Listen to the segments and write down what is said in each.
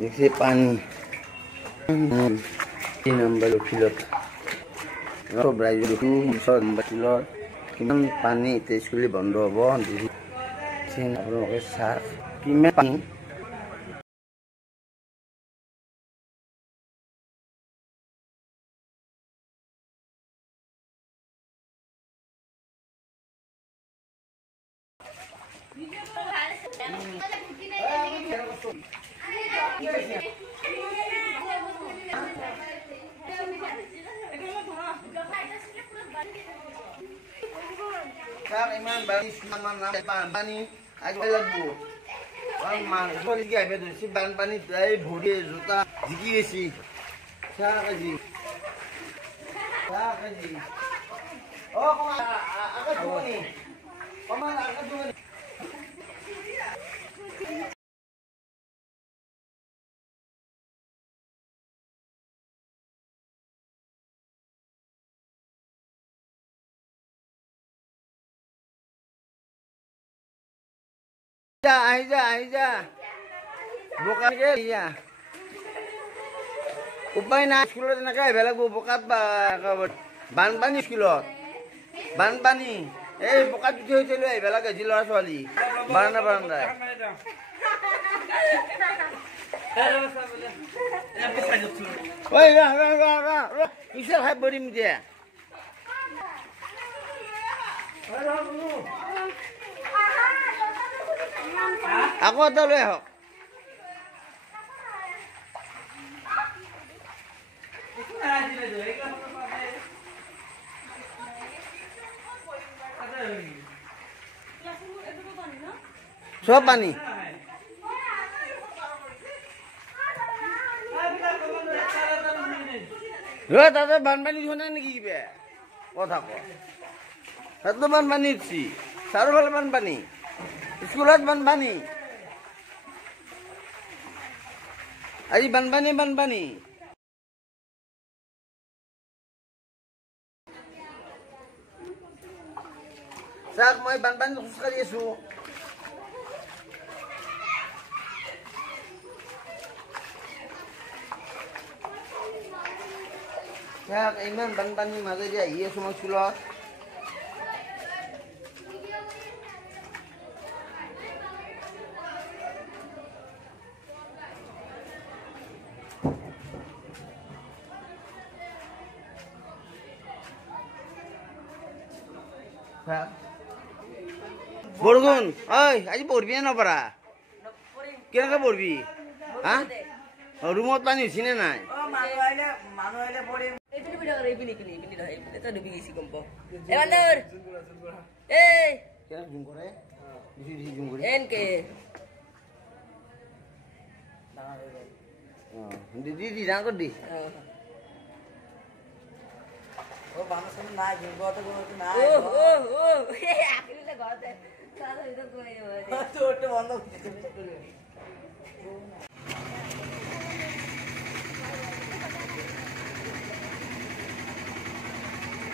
देखिए पानी 3 number field सब राइजो नंबर किमान पानी स्कुल बंद हम चाह कि पानी iman bani aja lagu orang kalau lagi ada tu si ban bani dari budi juta jiki si siapa oh kau agak dua ni kau agak dua ni Aja. Bukan ke iya. Upay na sekolah na kay bela go bukat ba ban pani sekolah. Ban pani. Bukat jauh celo bela ka jilor soli. Baranda. Oi, ra. Isal hai bori muje. Aku ada loh. Soal pani. Loh, tadi ban pani di mana nih be? Kota kok. Satu ban pani sih. Sarulah ban pani. Sekolah ban pani. Aji ban pani. Sak mau ban pani khusus kali Yesu. Sak iman ban pani mana dia Yesu mau sekolah. বরগুন ওই আজি পড়বি না পারা কেনকা পড়বি হ্যাঁ রুমত পানি উঠিনে নাই দিদি ডাঙৰ কৰি দি Oh, bangsa sama naik, gua tuh naik. Akhirnya gua tuh, kalau itu gue ya. Tuh bangsa.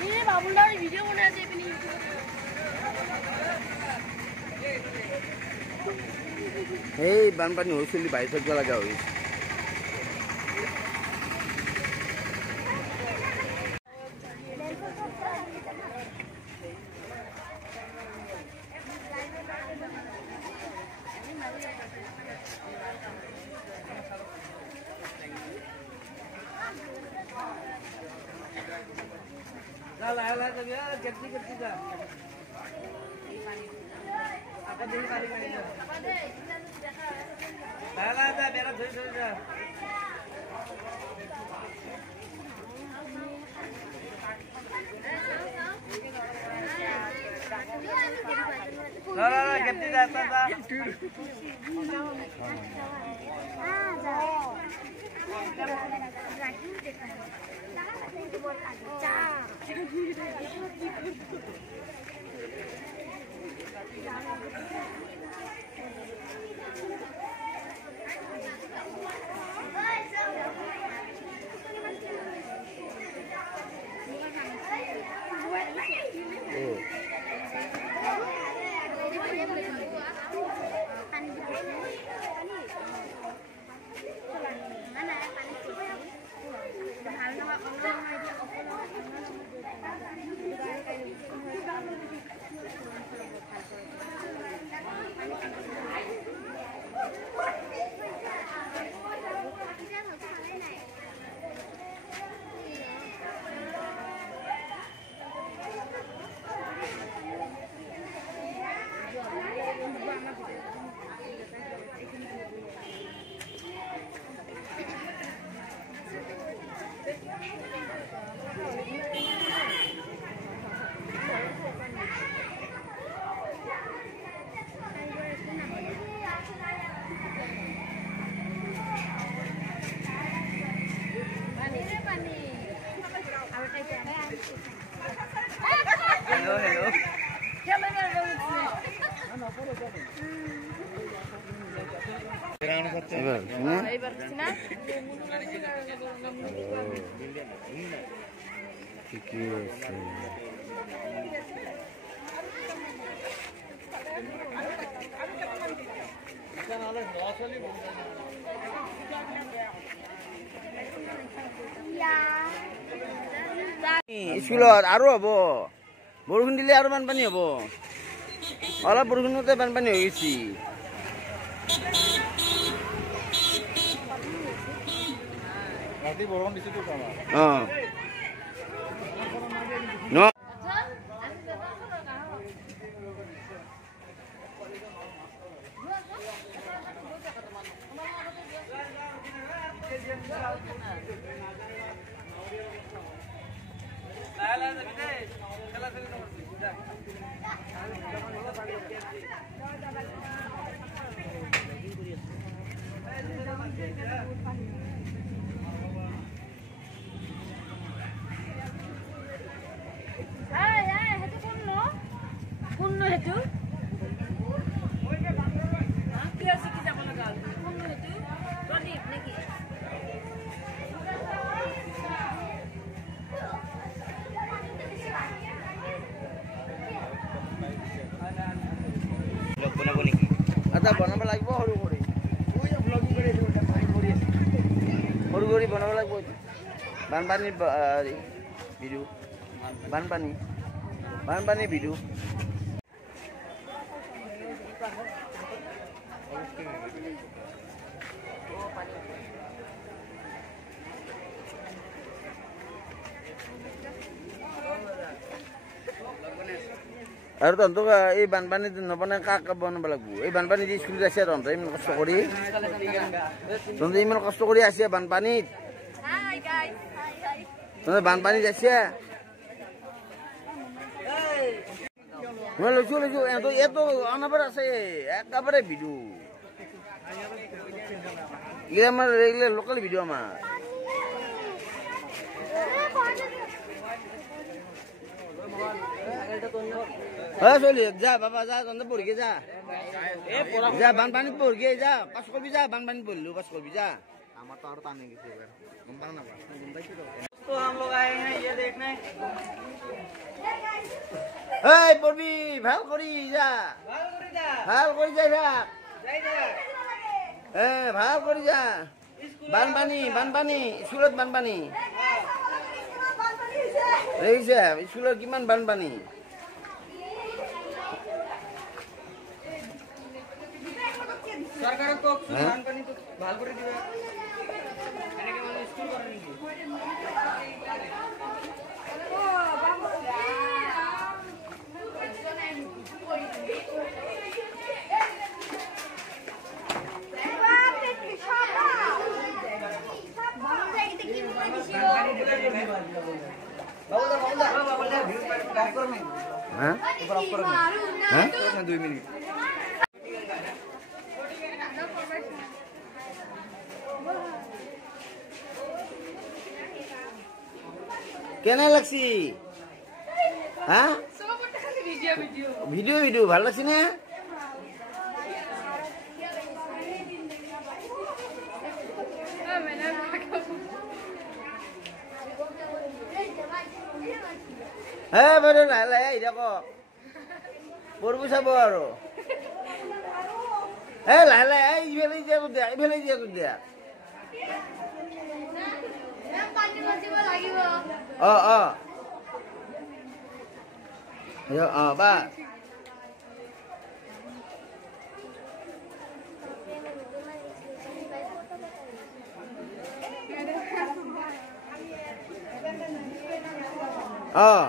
Ini babu lari video mana sih ini? Hey, ban pani hoisil di bayi segala jauh. Lah tadi ya ganti dah. Apa dulu kali dah. Lah dah berak dah. Lah ganti dah dah. Hello, hello. স্কুলত আৰু হ'ব বৰষুণ দিলে আৰু বানপানী হ'ব অলপ বৰষুণতে বানপানী হৈ গৈছে ৰাতি বৰষুণ দিছে তো ন আচ্ছা বনাব লাগিব সৰু কৰি সৰু কৰি বনাব লাগিব বানপানীৰ ভিডিঅ বানপানী ভিডিঅ আৰু তহঁতক এই বানপানীত নবনাই কাক বনাব লাগিব এই বানপানী দি স্কুলত আছে তহঁতে ইমান কষ্ট কৰি তহঁতে ইমান কষ্ট কৰি আছে বানপানীত তহঁতে বানপানীত আছে মই লৈছো ইয়াতো অনাবাৰ আছে একেবাৰে ভিডিঅ' এইয়া আমাৰ ৰেগুলাৰ লোকেল ভিডিঅ' আমাৰ চলি যা বাবা যা তহঁতে পঢ়িকে যা যা বানপানীত পঢ়িকে যা পাছ কৰিবি যা বানপানীত পঢ়িলো পাছ কৰিবি যা আমাৰ তো আৰু টান হৈ গৈছে গম পাওঁ নাপাওঁ তো हम लोग आए हैं ये देखने এই পঢ়বি ভাল কৰি যা ভাল কৰি যা ভাল কৰি যা বানপানী স্কুলত বানপানী দেখিছে স্কুলত কিমান বানপানী চৰকাৰক কওক বানপানীটো ভাল কৰি দিবা এনেকে মানে স্কুল কৰে নেকি हाँ 2 मिनट কেনে লাগছি হ্যাঁ ভিডিও ভাল লাগছে না হ্যাঁ বড় লাহে আহি থাক পড়ব চাব আৰু লাহে ইফালে দিয়া তো দিয়া বা অঁ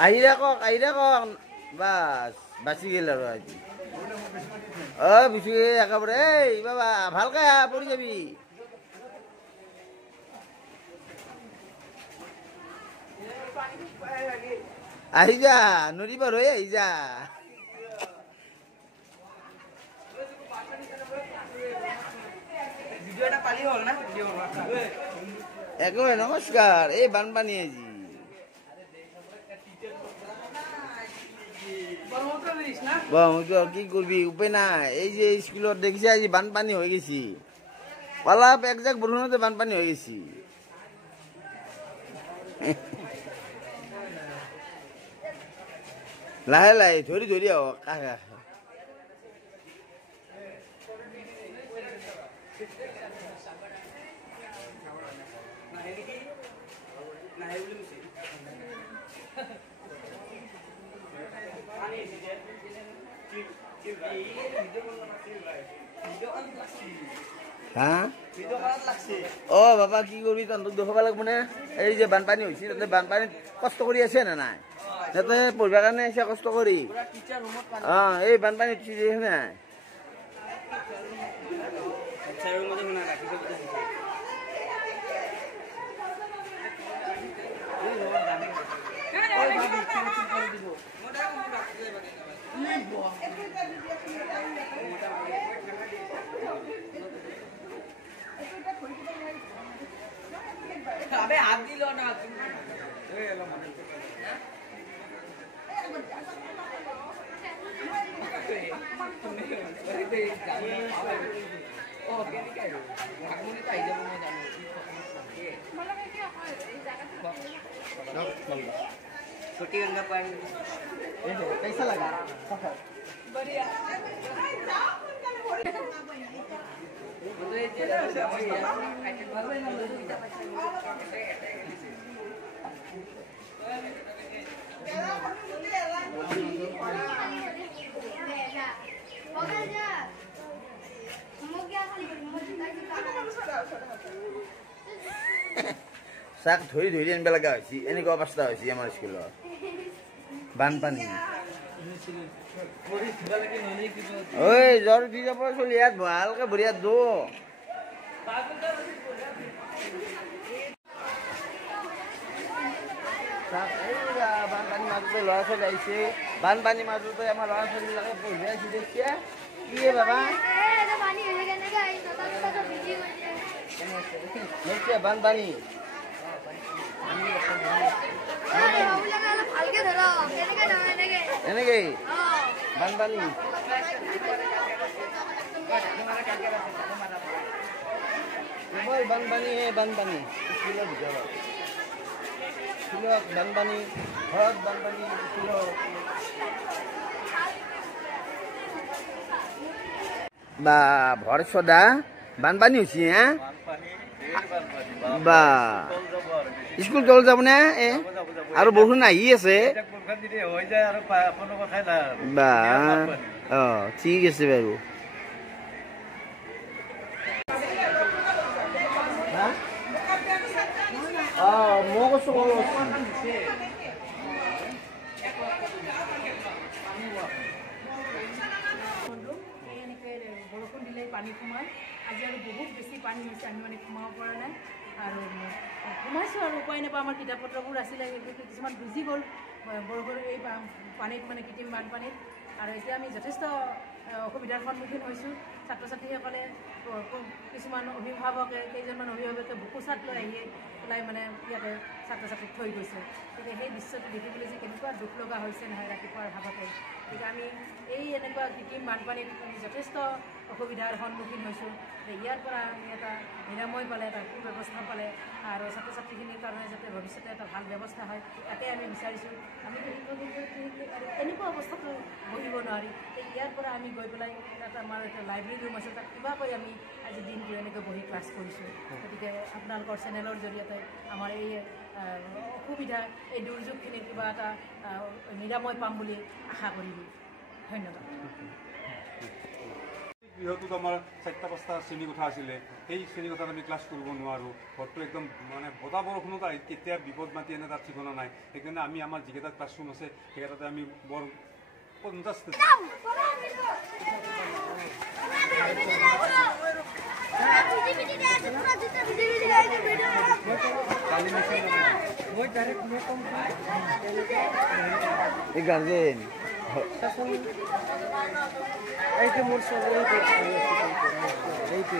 আহি থাকক বাছ বাচি গেল আৰু আজি বিচি একেবাৰে এই বাবা ভালকে পৰি যাবি আহি যা নদী পাৰ হৈ আহি যা একেবাৰে নমস্কাৰ এই বানপানী আজি কি করবি উপায় নাই এই যে স্কুলত দেখিছে আজি বানপানী হয়ে গেছি অলপ একজাক বরষুণতে বানপানী হয়ে গেছি লাহে লাহে ধরি ধরি আহ কাকা ও বাবা কি করবি তন্তক দেখাব লাগব না এই যে বানপানী হয়েছে তাতে বানপানীত কষ্ট কৰি আছে না নাই তাতে পঢ়িবাৰ কাৰণে আছে কষ্ট কৰি এই বানপানী উঠিছে না हाथ दिलो ना छोटी गंगा पानी कैसा लगा बढ़िया চাক ধৰি ধৰি আনিব লগা হৈছে এনেকুৱা অৱস্থা হৈছে আমাৰ স্কুলত বানপানী ঐ জ্বৰ উঠি যাব চলি ইয়াত ভালকে বঢ়িয়াত দো বানপানী মাজতে ল'ৰা ছোৱালী আহিছে বানপানী মাজতে আমাৰ ল'ৰা ছোৱালীবিলাকে পঢ়ি আছে দেখিছে কি বাবা বানপানী এনেকেই বানপানী বানপানী বানপানী স্কুলৰ ভিতৰত স্কুলত বানপানী ঘৰত বানপানী স্কুলত বা ভৰ চদা বানপানী হৈছে হা বা স্কুল তল যাব না আৰু বৰষুণ আহি আছে বা ঠিক আছে বাৰু মই কৈছো বৰষুণ দিলে পানী সোমায় আজি আৰু বহুত বেছি পানী হৈছে আমি মানে সোমাব পৰা নাই আৰু সোমাইছোঁ আৰু উপায় নাপাওঁ আমাৰ কিতাপ পত্ৰবোৰ আছিলে সেইবোৰ কিছুমান ভিজি গ'ল বৰষুণ এই পানীত মানে কৃত্ৰিম বানপানীত আৰু এতিয়া আমি যথেষ্ট অসুবিধাৰ সন্মুখীন হৈছোঁ ছাত্ৰ ছাত্ৰীসকলে কিছুমান অভিভাৱকে কেইজনমান অভিভাৱকে বুকু চাট লৈ আহি পেলাই মানে ইয়াতে ছাত্ৰ ছাত্ৰীক থৈ গৈছে গতিকে সেই দৃশ্যটো দেখিবলৈ যে কেনেকুৱা দুখ লগা হৈছে নহয় ৰাতিপুৱাৰ ভাগতে গতিকে আমি এই এনেকুৱা কৃত্ৰিম বানপানীত যথেষ্ট অসুবিধাৰ সন্মুখীন হৈছোঁ ইয়াৰ পৰা আমি এটা নিৰাময় পালে এটা সুব্যৱস্থা পালে আৰু ছাত্ৰ ছাত্ৰীখিনিৰ কাৰণে যাতে ভৱিষ্যতে এটা ভাল ব্যৱস্থা হয় তাকে আমি বিচাৰিছোঁ আমিতো শিক্ষক আৰু এনেকুৱা অৱস্থাটো বহিব নোৱাৰি ইয়াৰ পৰা আমি গৈ পেলাই তাত আমাৰ এটা লাইব্ৰেৰী ৰুম আছে তাত কিবাকৈ আমি আজি দিনটো এনেকৈ বহি ক্লাছ কৰিছোঁ গতিকে আপোনালোকৰ চেনেলৰ জৰিয়তে আমাৰ এই অসুবিধা এই দুৰ্যোগখিনিৰ কিবা এটা নিৰাময় পাম বুলি আশা কৰিলোঁ ধন্যবাদ গৃহটোত আমাৰ 4-5টা শ্ৰেণীকোঠা আছিলে সেই শ্ৰেণীকোঠাত আমি ক্লাছ কৰিব নোৱাৰোঁ ঘৰটো একদম মানে বতাহ বৰষুণত কেতিয়া বিপদ মাতি এনে তাত ঠিকনা নাই সেইকাৰণে আমি আমাৰ যিকেইটা ক্লাছৰুম আছে সেইকেইটাতে আমি বৰ 50 গাৰ্জেন এইটো মোৰ চবৰে এইটো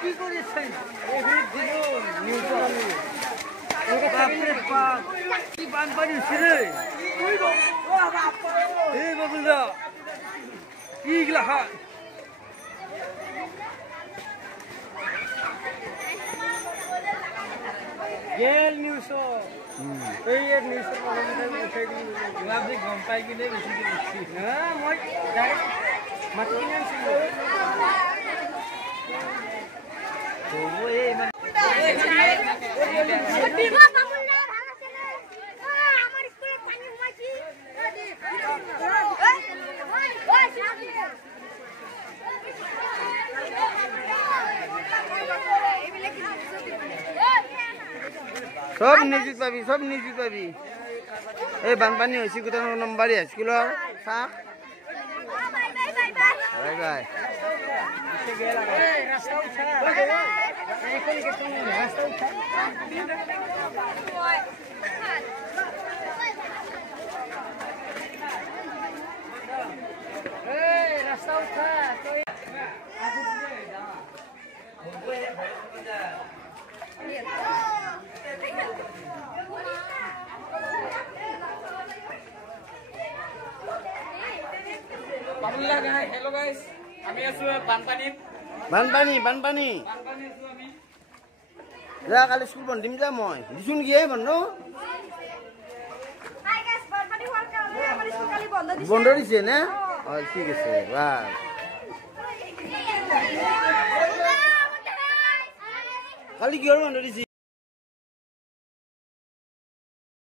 কি করেছেন বানপানী ছিল বাবুলদা ইগলা গেল নিউজ এই নিউজ উঠাই দিম গম পাই কিনে বেছিকে দেখছি মই ডাইৰেক্ট মাতি কিনে আনিছিলো সব নিউজ পাবি এই বানপানী হৈছে গোটেই নম্বৰী হাইস্কুলৰ চাহ বাই ৰাস্তা উঠা হেল্ল' গাইজ আমি আছো বানপানীত বানপানী যা কালি স্কুল বন্ধ দিম যা মই দিছোন কি বন্ধ বন্ধ দিছে নে ঠিক আছে বাস কালি কিহৰ বন্ধ দিছে